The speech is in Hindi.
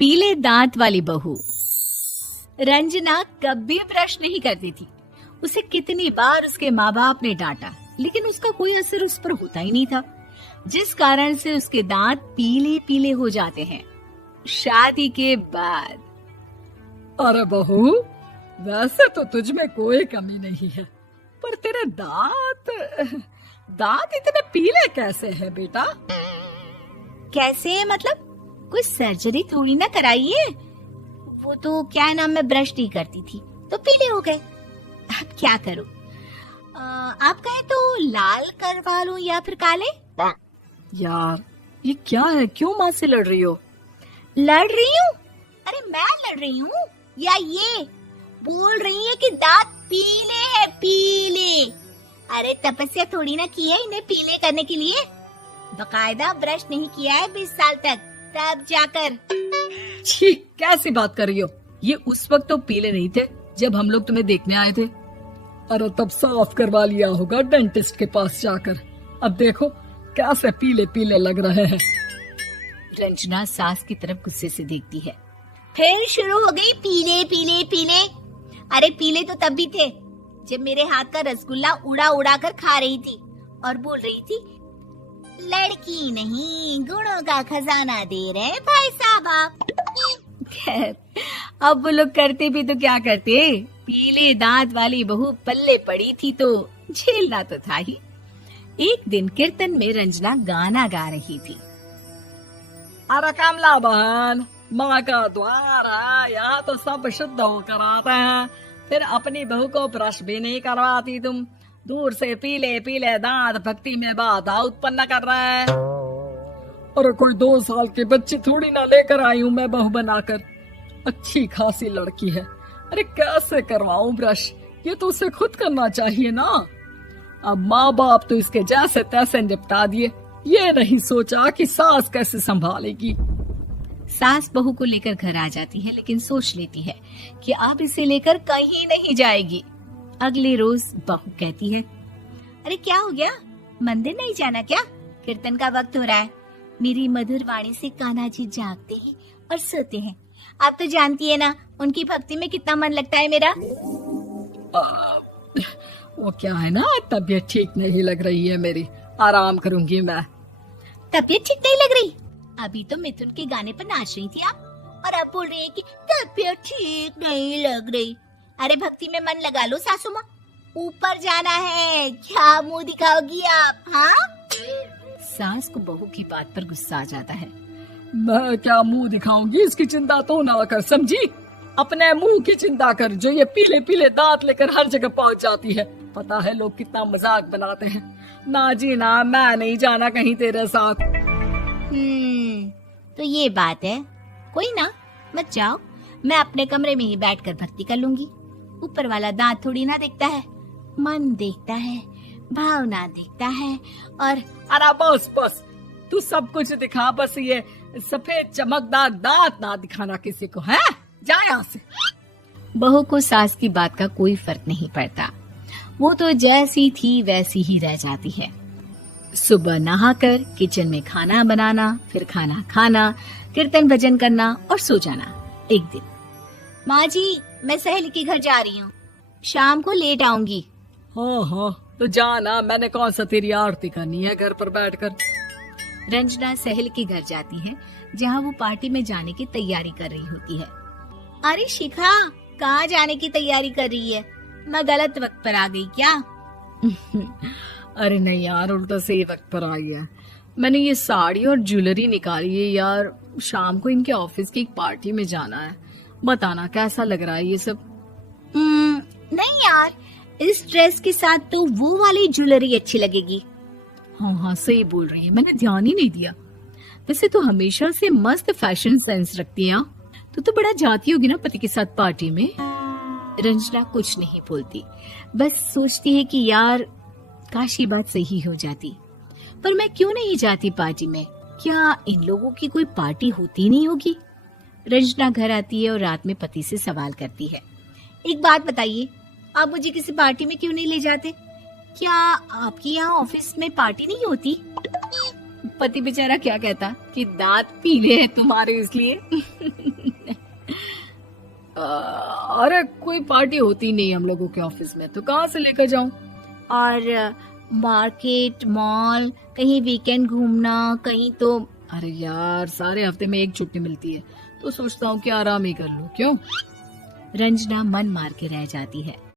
पीले दांत वाली बहू। रंजना कभी ब्रश नहीं करती थी। उसे कितनी बार उसके माँ बाप ने डांटा, लेकिन उसका कोई असर उस पर होता ही नहीं था, जिस कारण से उसके दांत पीले पीले हो जाते हैं। शादी के बाद। अरे बहू, वैसे तो तुझ में कोई कमी नहीं है, पर तेरे दांत इतने पीले कैसे हैं बेटा? कैसे मतलब? कोई सर्जरी थोड़ी ना कराई है। वो तो क्या नाम, मैं ब्रश नहीं करती थी तो पीले हो गए। अब क्या करूं? आप कहें तो लाल करवा लूं या फिर काले? यार ये क्या है, क्यों माँ से लड़ रही हो? लड़ रही हूँ? अरे मैं लड़ रही हूँ या ये बोल रही है कि दांत पीले हैं, पीले। अरे तपस्या थोड़ी ना की है इन्हें पीले करने के लिए। बकायदा ब्रश नहीं किया है 20 साल तक, तब जाकर। छी, कैसी बात कर रही हो? ये उस वक्त तो पीले नहीं थे जब हम लोग तुम्हें देखने आए थे। अरे तब साफ करवा लिया होगा डेंटिस्ट के पास जाकर। अब देखो कैसे पीले पीले लग रहे हैं। रंजना सास की तरफ गुस्से से देखती है। फिर शुरू हो गई पीले पीले पीले। अरे पीले तो तब भी थे जब मेरे हाथ का रसगुल्ला उड़ा उड़ा कर खा रही थी और बोल रही थी, लड़की नहीं गुणों का खजाना दे रहे भाई साहब आप। खैर, अब वो लोग करते भी तो क्या करते, पीले दांत वाली बहू पल्ले पड़ी थी तो झेलना तो था ही। एक दिन कीर्तन में रंजना गाना गा रही थी। अरे कमला बहन, माँ का द्वार है, यहाँ तो सब शुद्ध होकर आते हैं, फिर अपनी बहू को ब्रश भी नहीं करवाती तुम। दूर से पीले पीले दांत भक्ति में बाधा उत्पन्न कर रहे हैं। अरे कोई 2 साल के बच्चे थोड़ी ना लेकर आई हूँ मैं बहू बनाकर। अच्छी खासी लड़की है, अरे कैसे करवाऊं ब्रश? ये तो उसे खुद करना चाहिए ना। अब माँ बाप तो इसके जैसे तैसे निपटा दिए, ये नहीं सोचा कि सास कैसे संभालेगी। सास बहू को लेकर घर आ जाती है, लेकिन सोच लेती है कि अब इसे लेकर कहीं नहीं जाएगी। अगले रोज बहू कहती है, अरे क्या हो गया, मंदिर नहीं जाना क्या? कीर्तन का वक्त हो रहा है। मेरी मधुर वाणी से कान्हा जी जागते हैं और सोते हैं। आप तो जानती है ना उनकी भक्ति में कितना मन लगता है मेरा। वो क्या है ना, तबीयत ठीक नहीं लग रही है मेरी, आराम करूंगी मैं। तबीयत ठीक नहीं लग रही? अभी तो मिथुन के गाने पर नाच रही थी आप, और अब बोल रही है कि तबीयत ठीक नहीं लग रही। अरे भक्ति में मन लगा लो सासू माँ, ऊपर जाना है, क्या मुंह दिखाओगी आप? हाँ? सास को बहू की बात पर गुस्सा आ जाता है। मैं क्या मुंह दिखाऊंगी, इसकी चिंता तो ना कर, समझी? अपने मुंह की चिंता कर, जो ये पीले पीले दांत लेकर हर जगह पहुंच जाती है। पता है लोग कितना मजाक बनाते हैं। ना जी ना, मैं नहीं जाना कहीं तेरे साथ। तो ये बात है। कोई ना, मत जाओ, मैं अपने कमरे में ही बैठकर भक्ति कर लूंगी। ऊपर वाला दांत थोड़ी ना देखता है, मन देखता है, भावना देखता है। और अरे बस बस, तू सब कुछ दिखा, बस ये सफेद चमकदार दांत ना दिखाना किसी को, है? जा यहाँ से। बहू को सास की बात का कोई फर्क नहीं पड़ता, वो तो जैसी थी वैसी ही रह जाती है। सुबह नहाकर किचन में खाना बनाना, फिर खाना खाना, कीर्तन भजन करना और सो जाना। एक दिन, माँ जी मैं सहेली के घर जा रही हूँ, शाम को लेट आऊंगी। हाँ, तो जाना, मैंने कौन सा तेरी आरती करनी है घर पर बैठकर। रंजना सहेली के घर जाती है, जहाँ वो पार्टी में जाने की तैयारी कर रही होती है। अरे शिखा, कहाँ जाने की तैयारी कर रही है? मैं गलत वक्त पर आ गई क्या? अरे नहीं यार, उल्टा सही वक्त पर आई है। मैंने ये साड़ी और ज्वेलरी निकाली है यार, शाम को इनके ऑफिस की एक पार्टी में जाना है। बताना कैसा लग रहा है ये सब? नहीं यार, इस ड्रेस के साथ तो वो वाली ज्वेलरी अच्छी लगेगी। हाँ, सही बोल रही है, मैंने ध्यान ही नहीं दिया। वैसे तो हमेशा से मस्त फैशन सेंस रखती है। तो बड़ा जाती होगी ना पति के साथ पार्टी में। रंजना कुछ नहीं बोलती, बस सोचती है कि यार काश ये बात सही हो जाती, पर मैं क्यों नहीं जाती पार्टी में? क्या इन लोगों की कोई पार्टी होती नहीं होगी? रंजना घर आती है और रात में पति से सवाल करती है, एक बात बताइए, आप मुझे किसी पार्टी में क्यों नहीं ले जाते? क्या आपके यहाँ ऑफिस में पार्टी नहीं होती? पति बेचारा क्या कहता कि दांत पीले हैं तुम्हारे इसलिए। अरे कोई पार्टी होती नहीं हम लोगों के ऑफिस में, तो कहाँ से लेकर जाऊं? और मार्केट, मॉल, कहीं वीकेंड घूमना, कहीं तो। अरे यार सारे हफ्ते में एक छुट्टी मिलती है, तो सोचता हूँ कि आराम ही कर लूं। क्यों? रंजना मन मार के रह जाती है।